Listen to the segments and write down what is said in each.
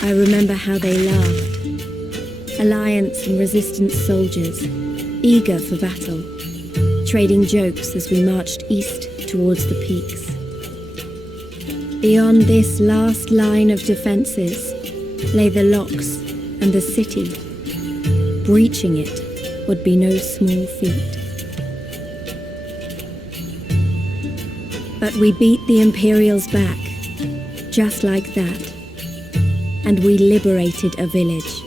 I remember how they laughed. Alliance and resistance soldiers, eager for battle, trading jokes as we marched east towards the peaks. Beyond this last line of defences lay the locks and the city. Breaching it would be no small feat. But we beat the Imperials back, just like that. And we liberated a village,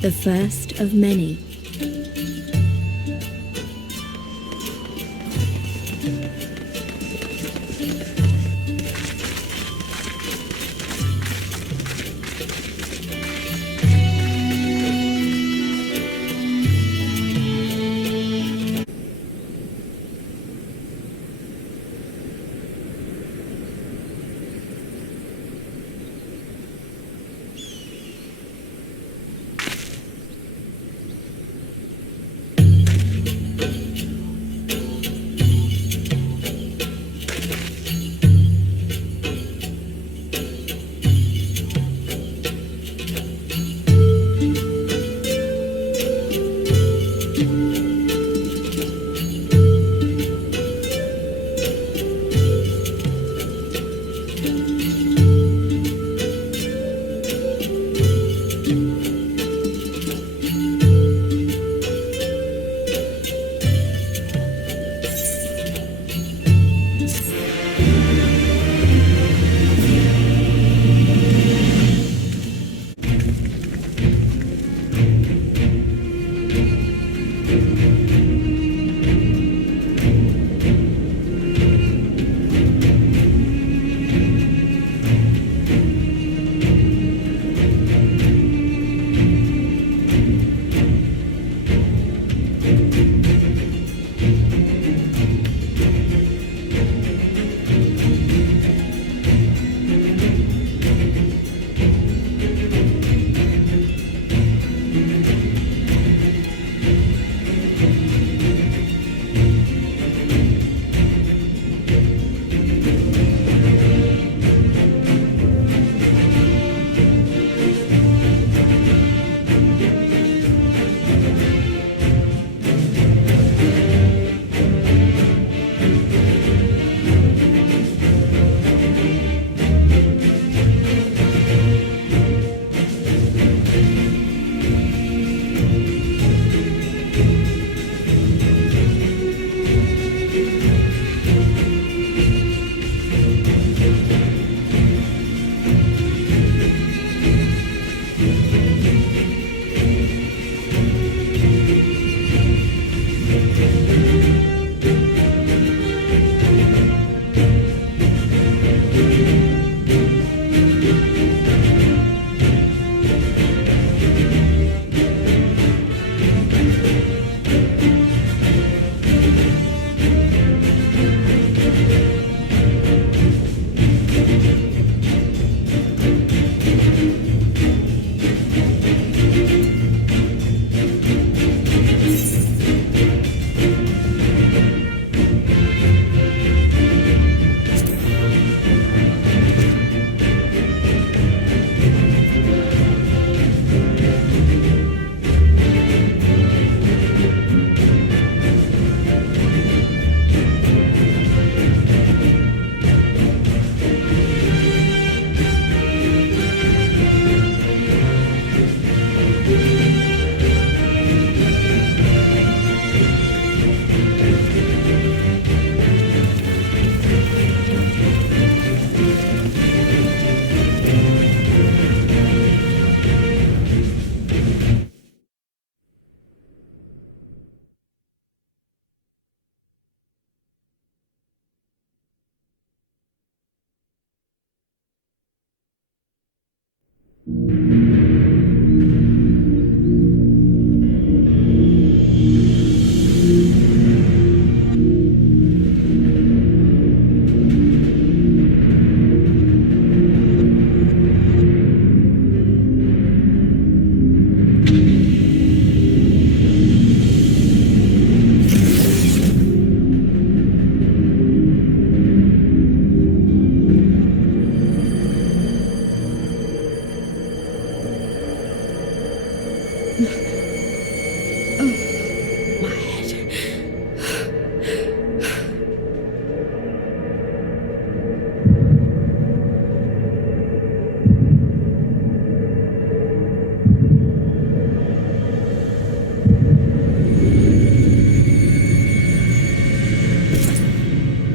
the first of many.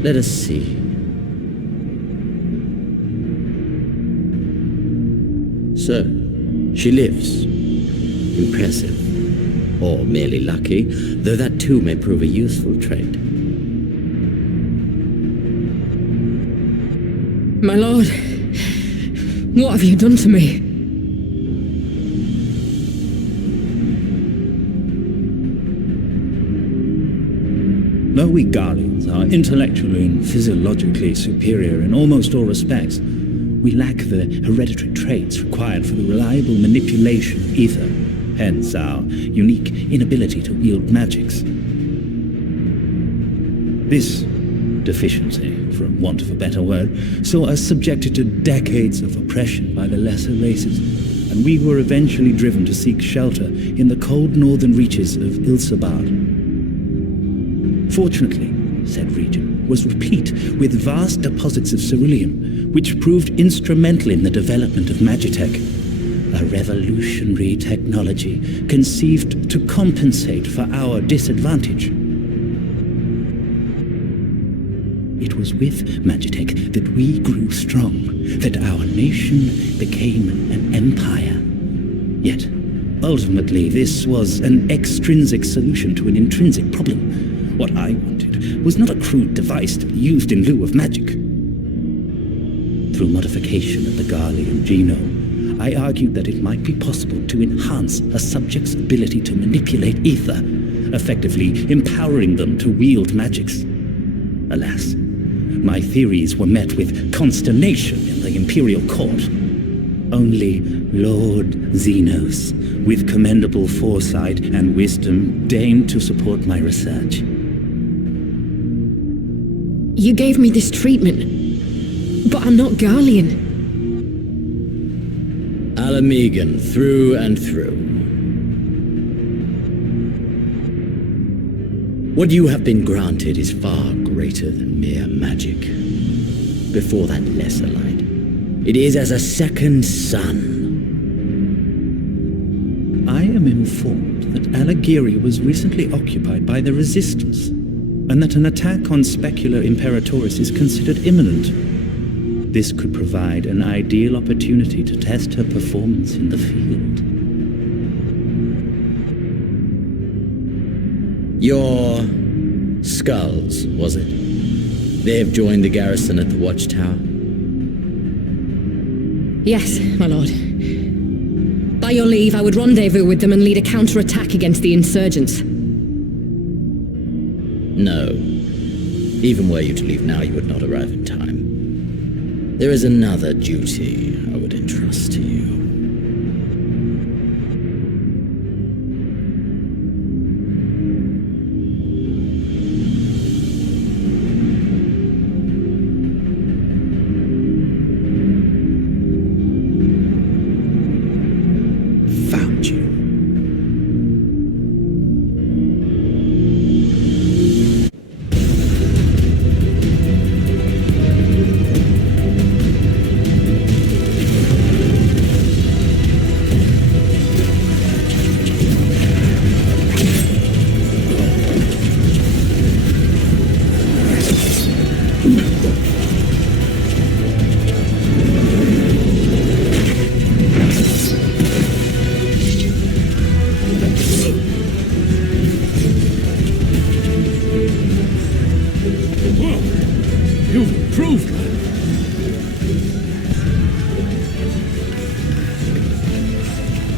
Let us see. So, she lives. Impressive. Or merely lucky, though that too may prove a useful trait. My lord, what have you done to me? Though we Guardians are intellectually and physiologically superior in almost all respects, we lack the hereditary traits required for the reliable manipulation of ether, hence our unique inability to wield magics. This deficiency, for want of a better word, saw us subjected to decades of oppression by the lesser races, and we were eventually driven to seek shelter in the cold northern reaches of Ilsabad. Fortunately, said region was replete with vast deposits of ceruleum, which proved instrumental in the development of Magitech, a revolutionary technology conceived to compensate for our disadvantage. It was with Magitech that we grew strong, that our nation became an empire. Yet, ultimately, this was an extrinsic solution to an intrinsic problem. What I wanted was not a crude device to be used in lieu of magic. Through modification of the Garlean genome, I argued that it might be possible to enhance a subject's ability to manipulate ether, effectively empowering them to wield magics. Alas, my theories were met with consternation in the Imperial Court. Only Lord Xenos, with commendable foresight and wisdom, deigned to support my research. You gave me this treatment, but I'm not Garlean. Alamegan, through and through. What you have been granted is far greater than mere magic. Before that lesser light, it is as a second sun. I am informed that Alagiri was recently occupied by the Resistance, and that an attack on Specular Imperatoris is considered imminent. This could provide an ideal opportunity to test her performance in the field. Your skulls, was it? They have joined the garrison at the watchtower? Yes, my lord. By your leave, I would rendezvous with them and lead a counterattack against the insurgents. No. Even were you to leave now, you would not arrive in time. There is another duty I would entrust to you. Found you.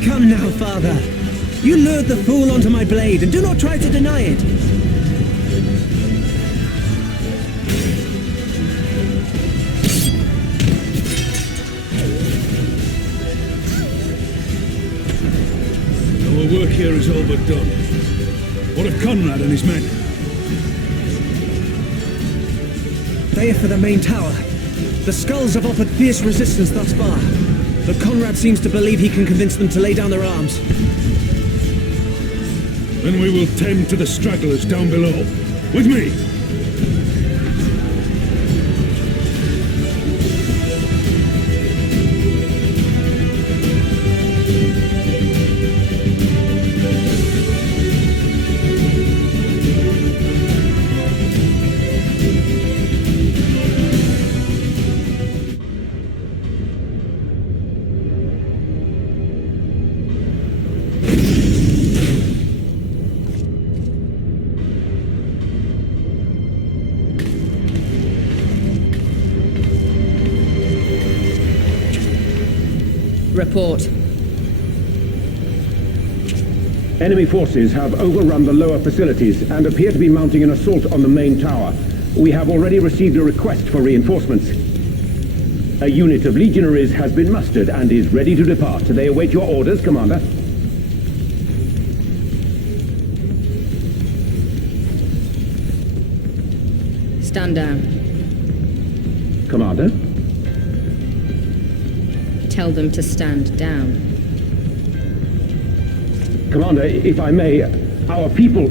Come now, father. You lured the fool onto my blade, and do not try to deny it. Our work here is all but done. What of Conrad and his men? They are for the main tower. The skulls have offered fierce resistance thus far, but Conrad seems to believe he can convince them to lay down their arms. Then we will tend to the stragglers down below. With me! Report. Enemy forces have overrun the lower facilities and appear to be mounting an assault on the main tower. We have already received a request for reinforcements. A unit of legionaries has been mustered and is ready to depart. They await your orders, Commander. Stand down. Commander? Tell them to stand down. Commander, if I may, our people,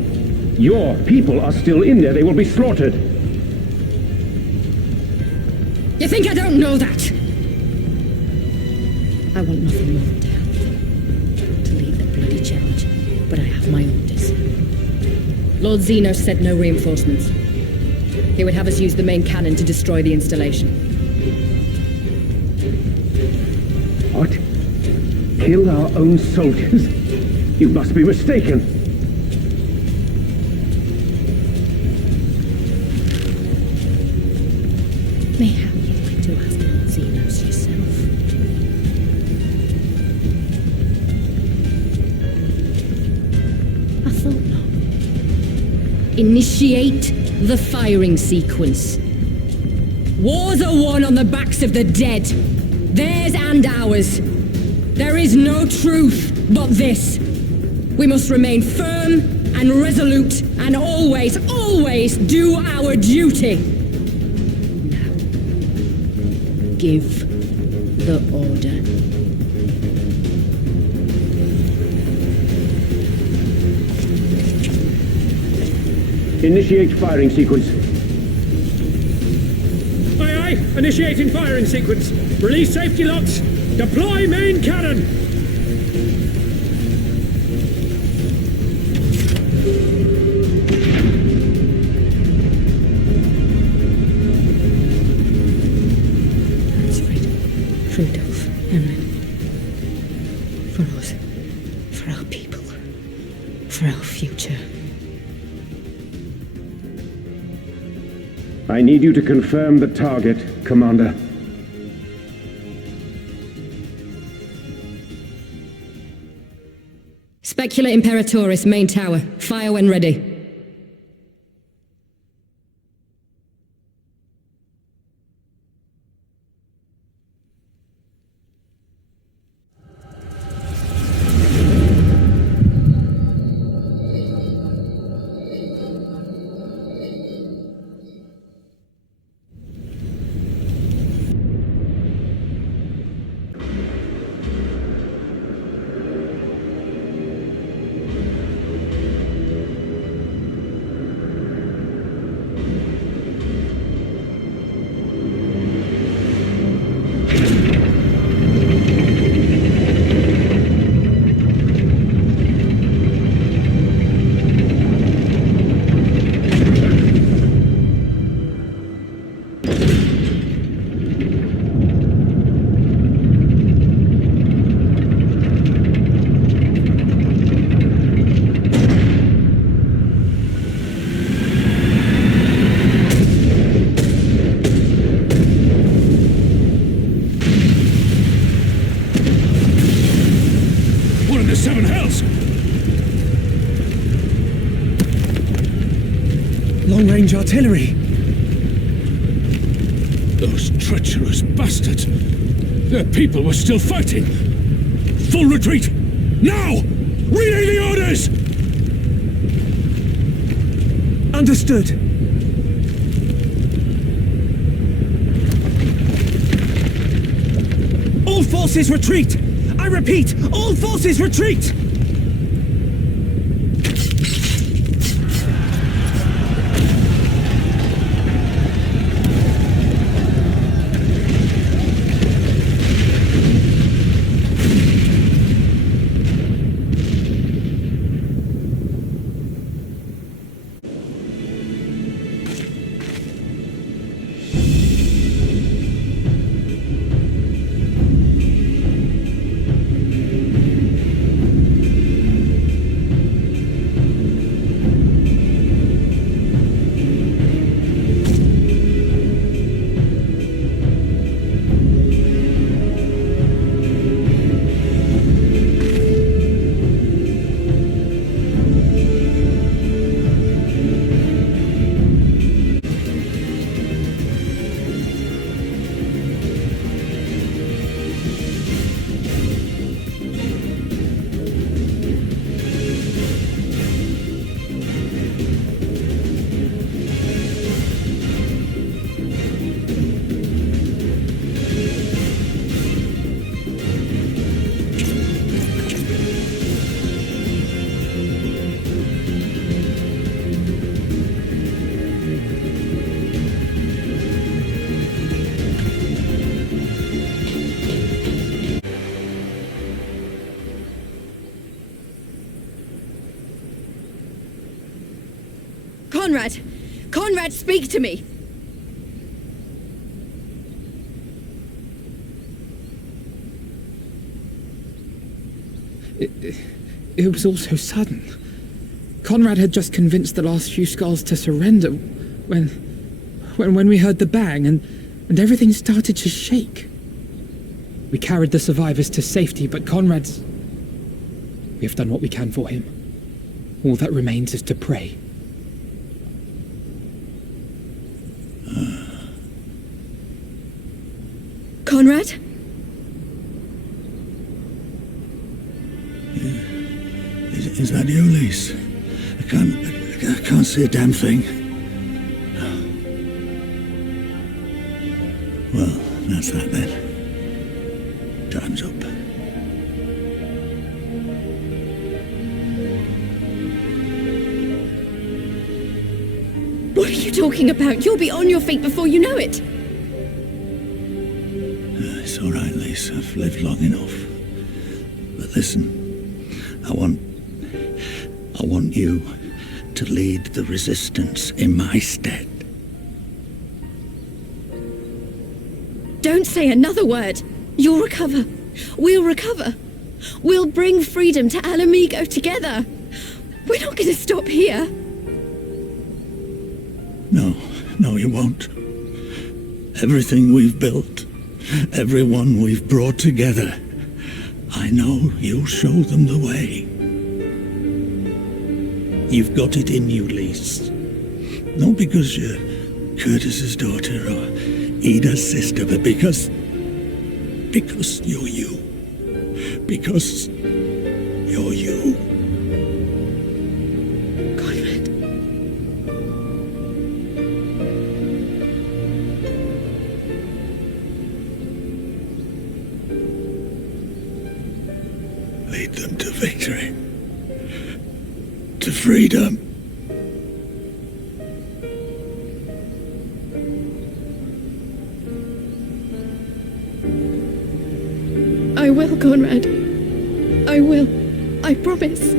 your people are still in there. They will be slaughtered. You think I don't know that? I want nothing more than to help them. To lead the bloody charge. But I have my orders. Lord Xenos said no reinforcements. He would have us use the main cannon to destroy the installation. What? Kill our own soldiers? You must be mistaken. Mayhap you'd like to ask Lord Xenos yourself. I thought not. Initiate the firing sequence. Wars are won on the backs of the dead. Theirs and ours. There is no truth but this. We must remain firm and resolute and always, always do our duty. Now, give the order. Initiate firing sequence. Aye, aye. Initiating firing sequence. Release safety locks. Deploy main cannon. That's right. Rudolph, Emlyn. For us. For our people. For our future. I need you to confirm the target, Commander. Specula Imperatoris, main tower. Fire when ready. Long-range artillery. Those treacherous bastards! Their people were still fighting! Full retreat! Now! Relay the orders! Understood. All forces retreat! I repeat, all forces retreat! Conrad! Conrad, speak to me! It was all so sudden. Conrad had just convinced the last few skulls to surrender when we heard the bang and everything started to shake. We carried the survivors to safety, but Conrad's... We have done what we can for him. All that remains is to pray. Conrad? Is that you, Lise? I can't see a damn thing. Well, that's that then. Time's up. What are you talking about? You'll be on your feet before you know it. It's all right, Lise. I've lived long enough. But listen, I want you to lead the resistance in my stead. Don't say another word. You'll recover. We'll recover. We'll bring freedom to Alamigo together. We're not going to stop here. No, you won't. Everything we've built, everyone we've brought together, I know you'll show them the way. You've got it in you, Lise. Not because you're Curtis's daughter or Ida's sister, but because you're you. Because you're you. Conrad. Lead them to victory. To freedom. I will, Conrad. I will. I promise.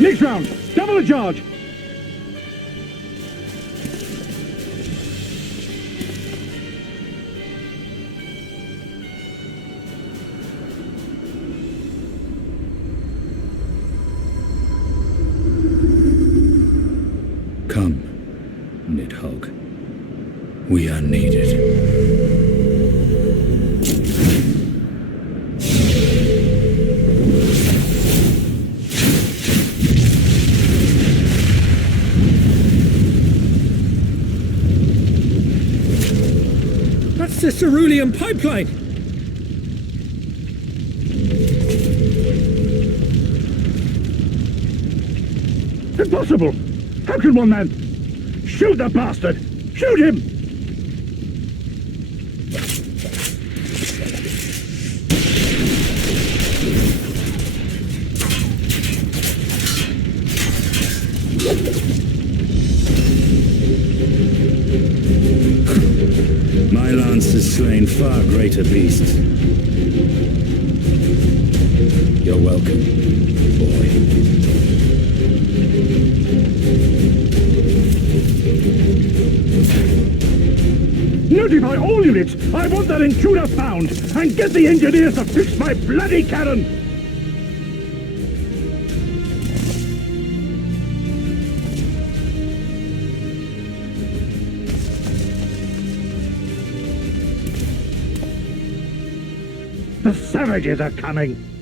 Next round, double the charge. Come, Nidhogg. We are needed. That's the cerulean pipeline! Impossible! How can one man... Shoot the bastard! Shoot him! My lance has slain far greater beasts. You're welcome, boy. Notify all units! I want that intruder found! And get the engineers to fix my bloody cannon! The savages are coming!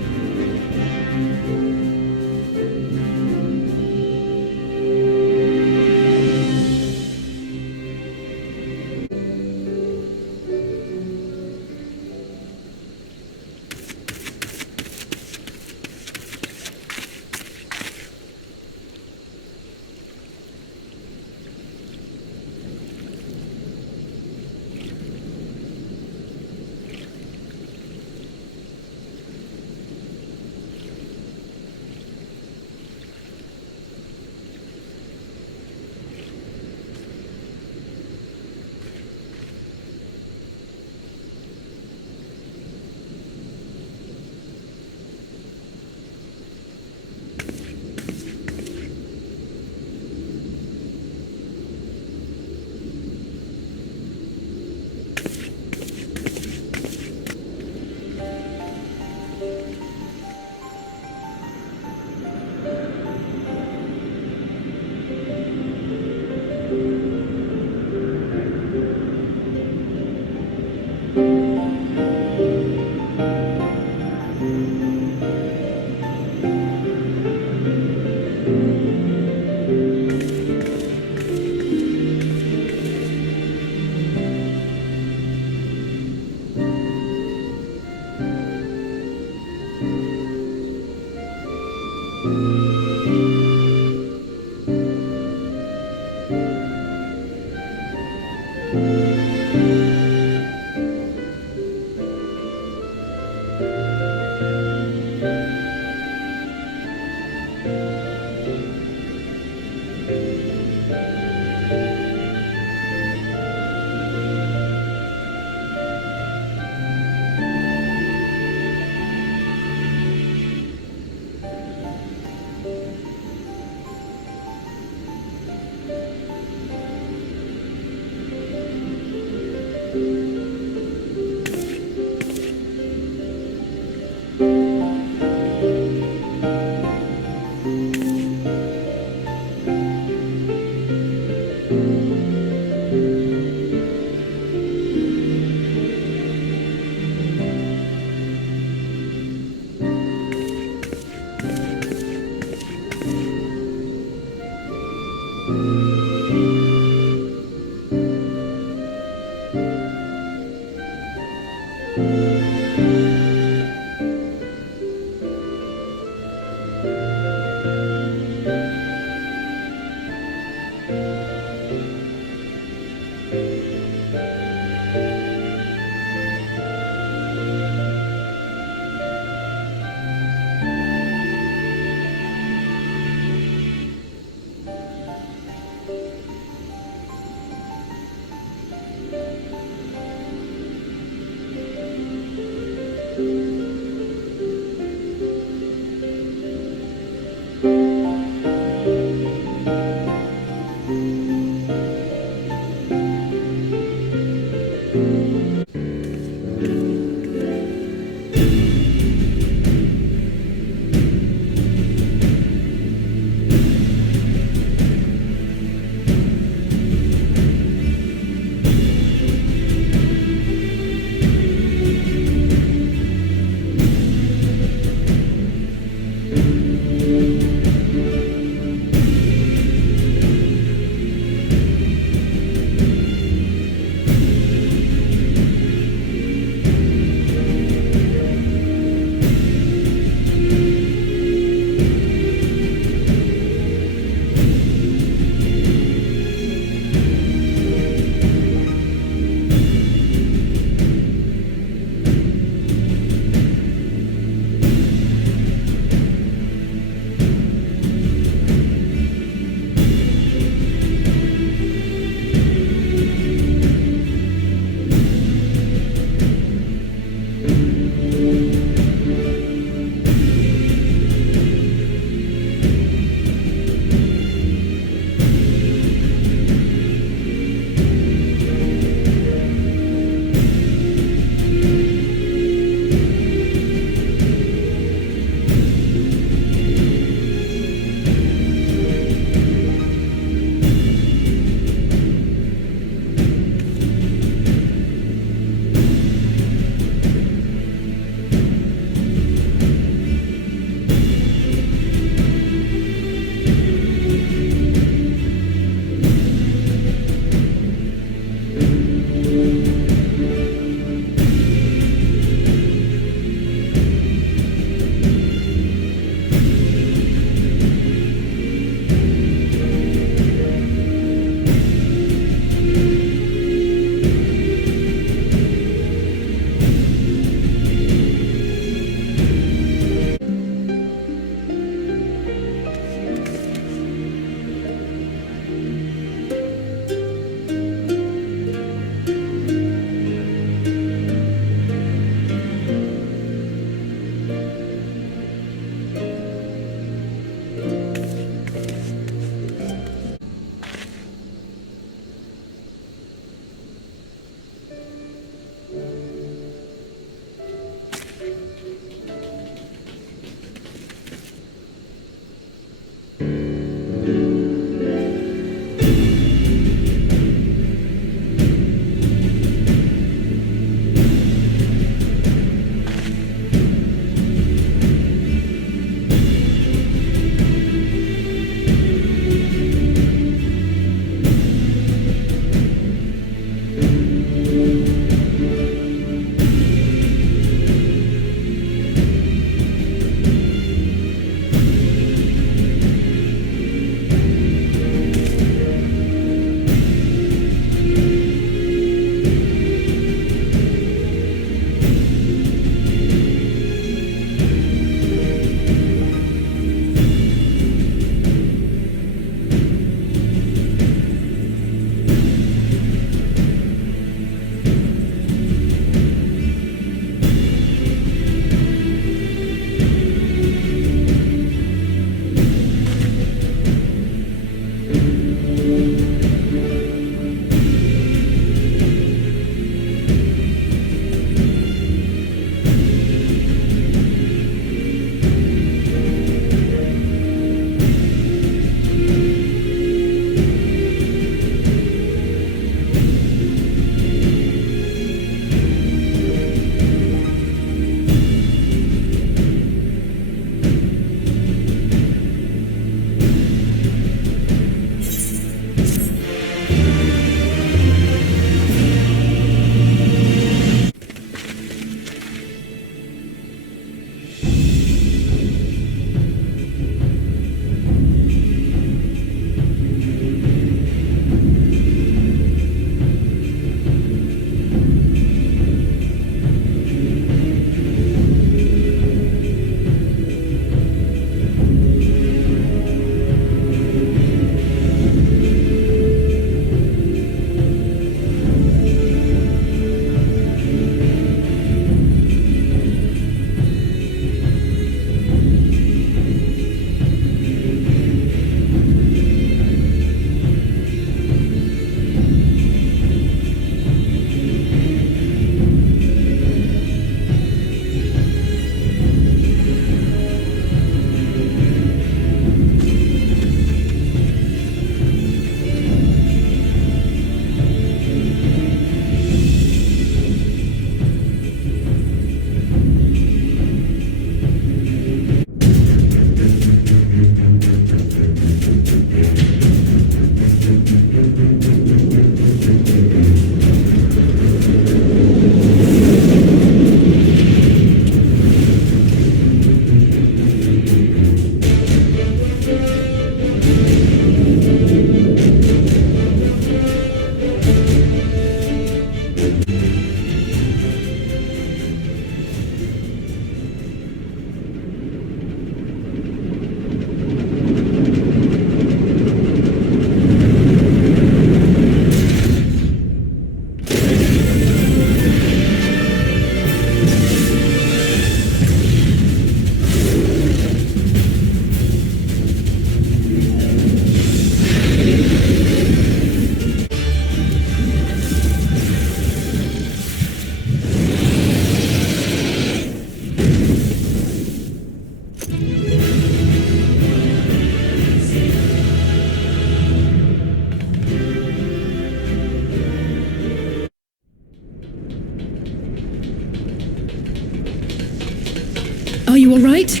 You all right?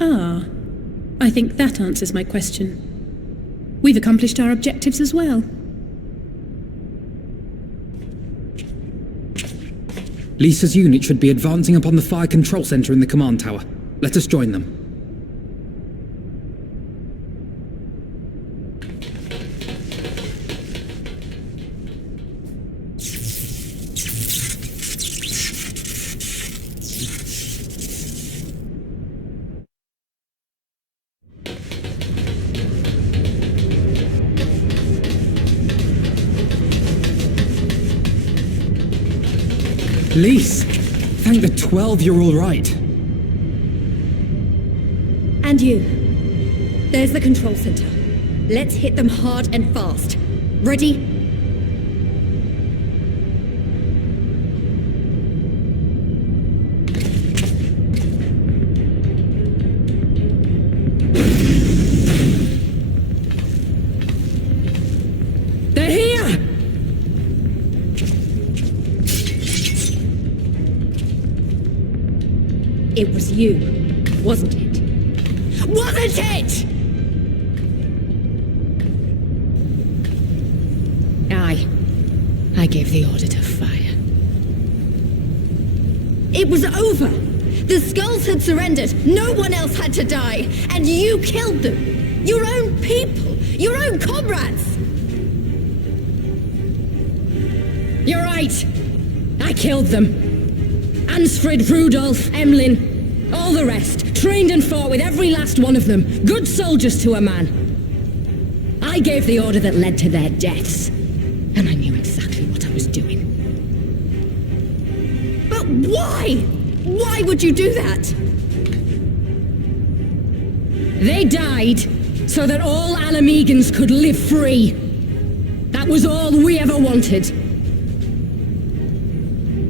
Ah, I think that answers my question. We've accomplished our objectives as well. Lisa's unit should be advancing upon the fire control center in the command tower. Let us join them. Lise! Thank the 12 you're all right. And you. There's the control center. Let's hit them hard and fast. Ready? They're here! It was you, wasn't it? Wasn't it?! I gave the order to fire. It was over! The skulls had surrendered, no one else had to die, and you killed them! Your own people! Your own comrades! You're right! I killed them. Ansfrid, Rudolf, Emlyn, all the rest, trained and fought with every last one of them, good soldiers to a man. I gave the order that led to their deaths, and I knew exactly what I was doing. But why? Why would you do that? They died so that all Alamegans could live free. That was all we ever wanted.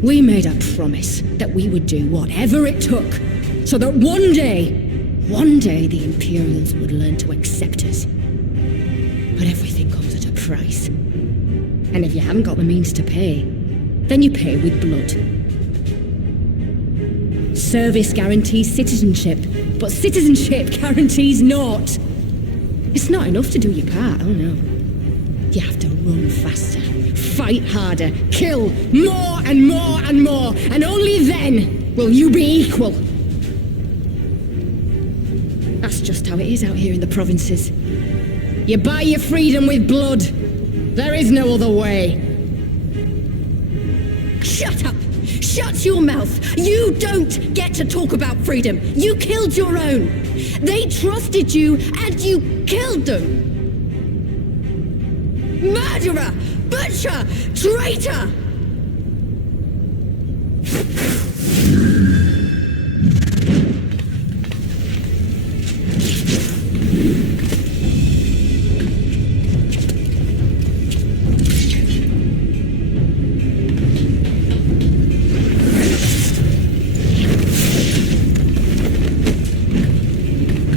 We made a promise that we would do whatever it took, so that one day the Imperials would learn to accept us. But everything comes at a price. And if you haven't got the means to pay, then you pay with blood. Service guarantees citizenship, but citizenship guarantees naught. It's not enough to do your part, oh no. You have to run faster, fight harder, kill more and more and more, and only then will you be equal. That's just how it is out here in the provinces. You buy your freedom with blood. There is no other way. Shut up! Shut your mouth! You don't get to talk about freedom! You killed your own! They trusted you, and you killed them! Murderer! Butcher! Traitor!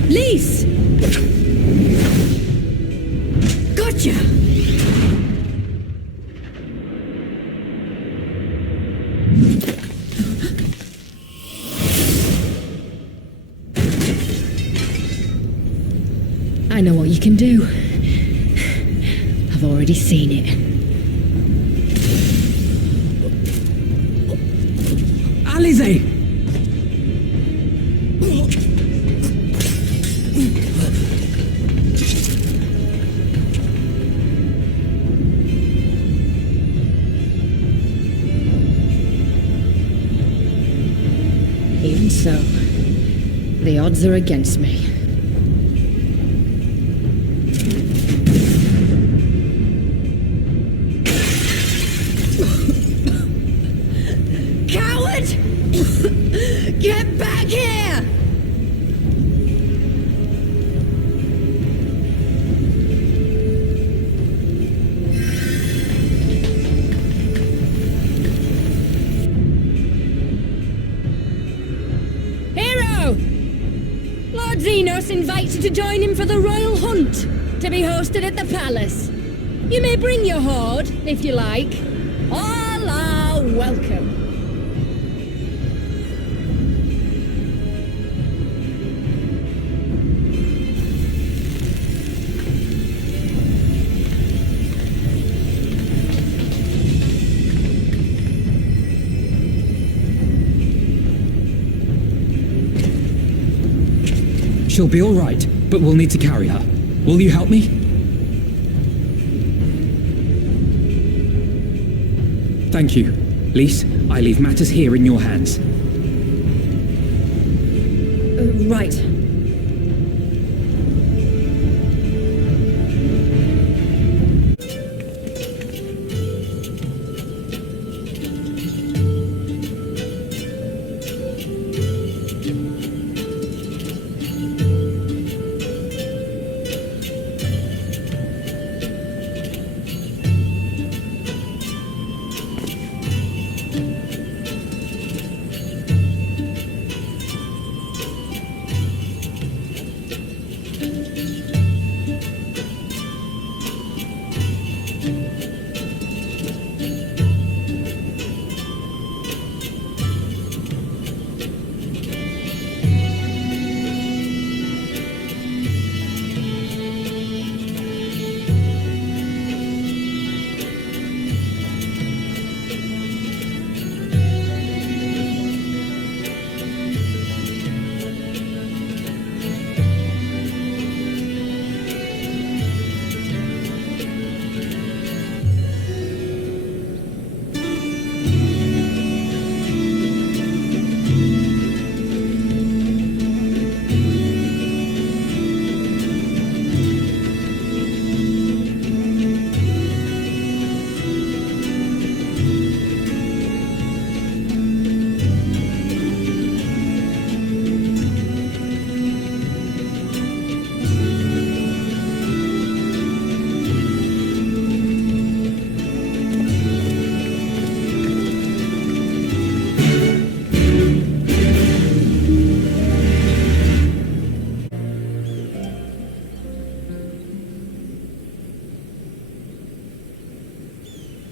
Lise! Gotcha! I know what you can do. I've already seen it. Alize! Even so, the odds are against me. Coward! Get back here! Lord Xenos invites you to join him for the royal hunt, to be hosted at the palace. You may bring your horde, if you like. All are welcome. She'll be all right, but we'll need to carry her. Will you help me? Thank you. Lise, I leave matters here in your hands. Right.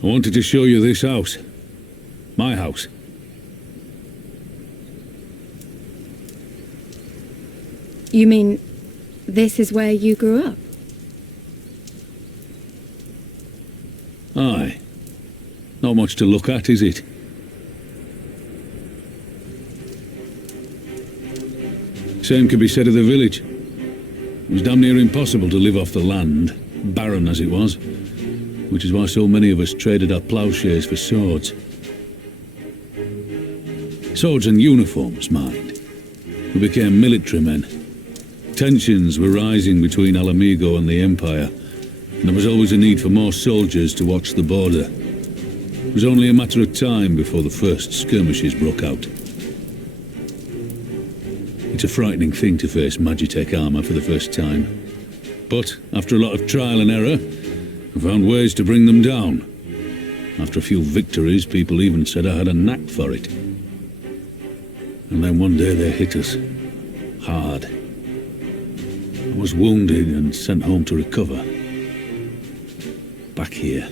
I wanted to show you this house. My house. You mean this is where you grew up? Aye. Not much to look at, is it? Same could be said of the village. It was damn near impossible to live off the land, barren as it was, which is why so many of us traded our ploughshares for swords. Swords and uniforms, mind. We became military men. Tensions were rising between Alamigo and the Empire, and there was always a need for more soldiers to watch the border. It was only a matter of time before the first skirmishes broke out. It's a frightening thing to face Magitech armor for the first time. But after a lot of trial and error, I found ways to bring them down. After a few victories, people even said I had a knack for it. And then one day they hit us. Hard. I was wounded and sent home to recover. Back here.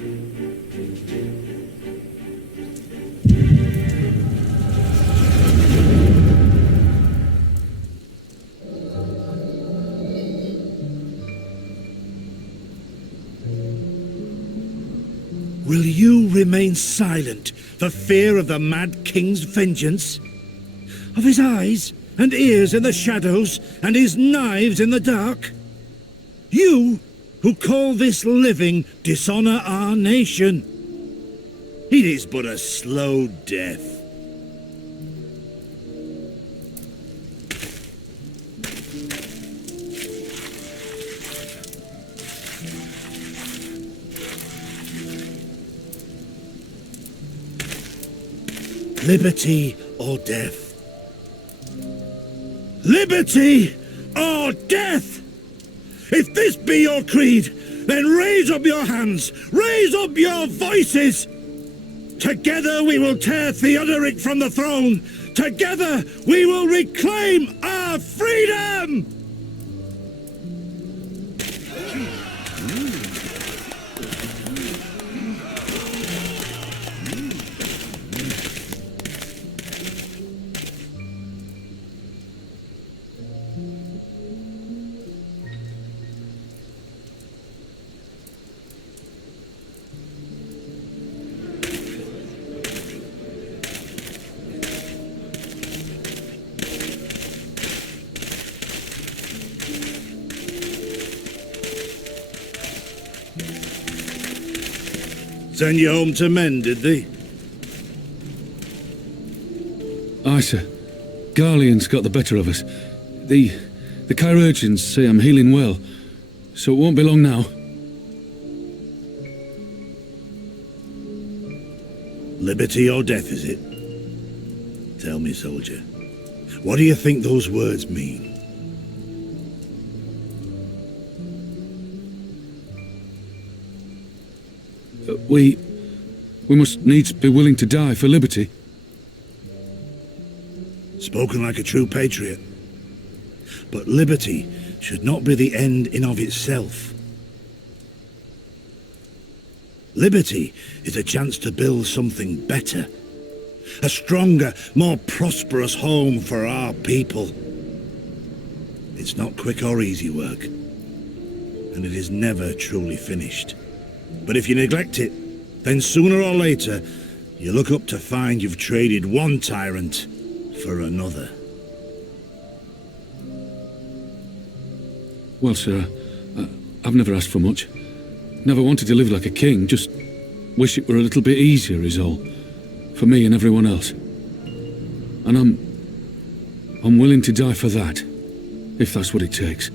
Will you remain silent for fear of the Mad King's vengeance? Of his eyes and ears in the shadows and his knives in the dark? You, who call this living dishonor our nation. It is but a slow death. Liberty or death? Liberty or death? If this be your creed, then raise up your hands, raise up your voices! Together we will tear Theodoric from the throne! Together we will reclaim our freedom! Send you home to mend, did they? Aye, sir. Garlean's got the better of us. The chirurgeons say I'm healing well, so it won't be long now. Liberty or death, is it? Tell me, soldier. What do you think those words mean? We must needs be willing to die for liberty. Spoken like a true patriot. But liberty should not be the end in of itself. Liberty is a chance to build something better. A stronger, more prosperous home for our people. It's not quick or easy work. And it is never truly finished. But if you neglect it, then sooner or later, you look up to find you've traded one tyrant for another. Well, sir, I've never asked for much. Never wanted to live like a king, just wish it were a little bit easier is all. For me and everyone else. And I'm willing to die for that, if that's what it takes.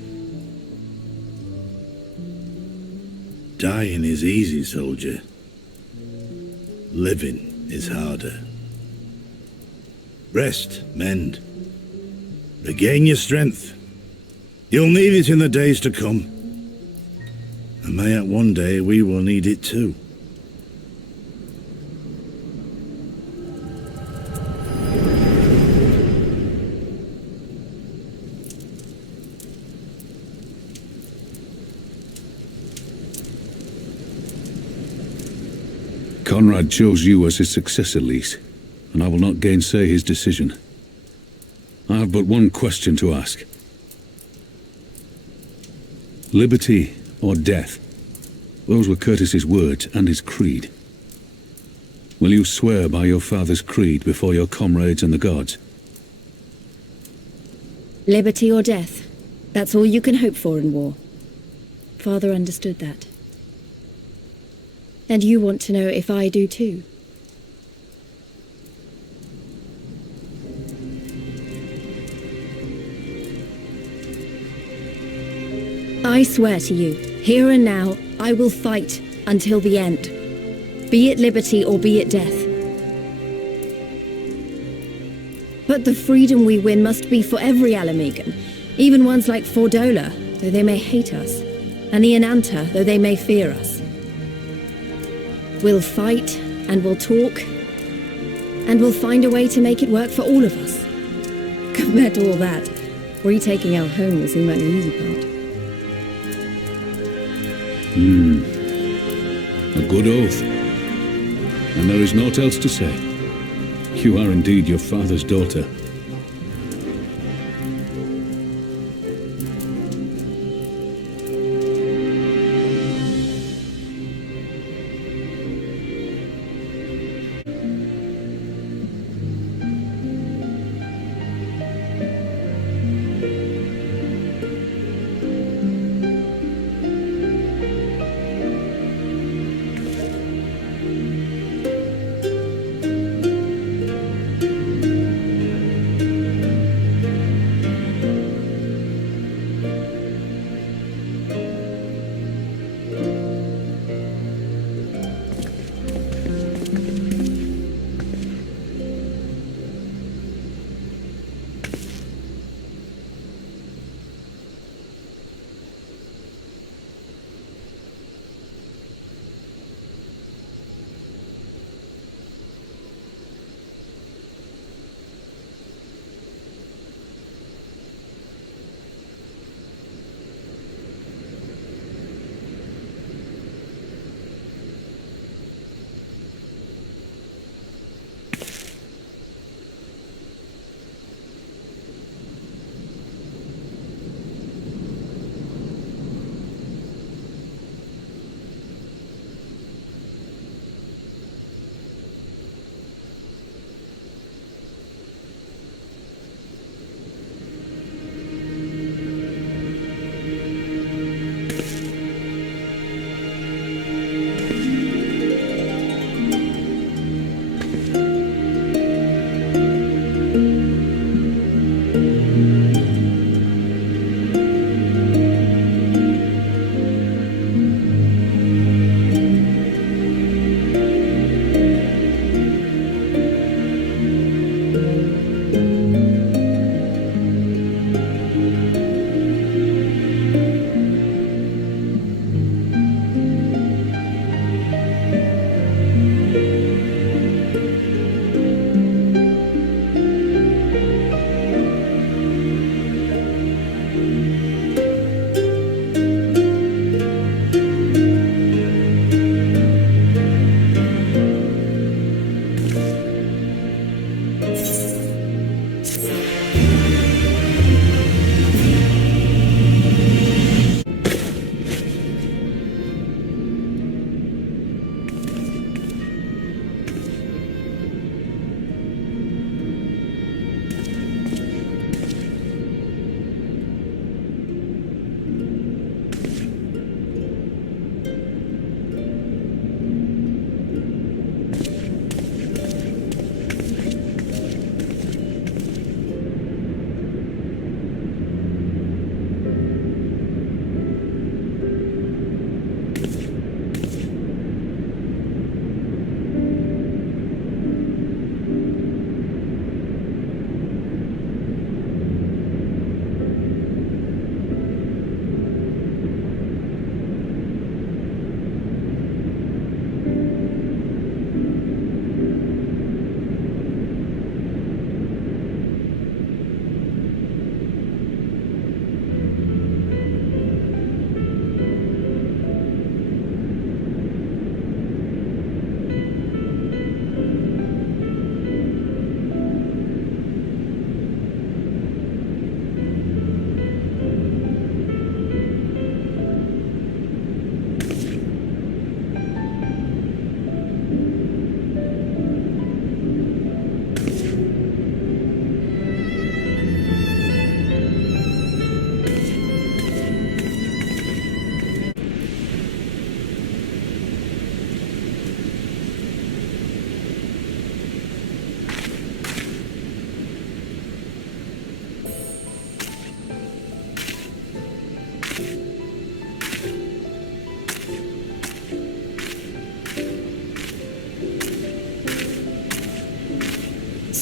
Dying is easy, soldier. Living is harder. Rest, mend. Regain your strength. You'll need it in the days to come. And mayhap one day we will need it too. Conrad chose you as his successor, Lise, and I will not gainsay his decision. I have but one question to ask. Liberty or death? Those were Curtis's words and his creed. Will you swear by your father's creed before your comrades and the gods? Liberty or death. That's all you can hope for in war. Father understood that. And you want to know if I do too. I swear to you, here and now, I will fight until the end. Be it liberty or be it death. But the freedom we win must be for every Alamegan, even ones like Fordola, though they may hate us, and the Ananta, though they may fear us. We'll fight, and we'll talk, and we'll find a way to make it work for all of us. Compared to all that, retaking our home will seem like the easy part. A good oath. And there is naught else to say. You are indeed your father's daughter.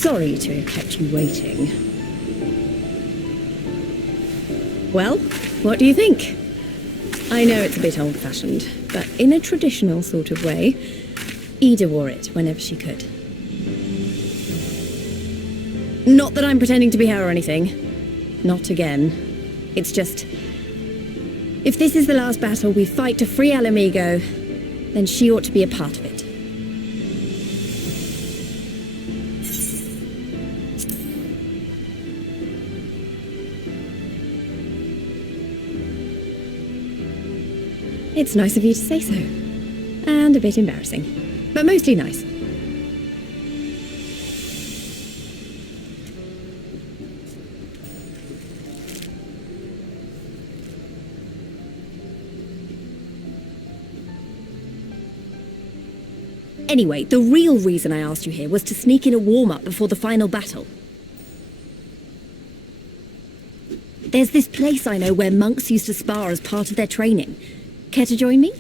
Sorry to have kept you waiting. Well, what do you think? I know it's a bit old-fashioned, but in a traditional sort of way, Ida wore it whenever she could. Not that I'm pretending to be her or anything. Not again. It's just, if this is the last battle we fight to free Alamigo, then she ought to be a part of it. It's nice of you to say so. And a bit embarrassing. But mostly nice. Anyway, the real reason I asked you here was to sneak in a warm-up before the final battle. There's this place I know where monks used to spar as part of their training. Care to join me?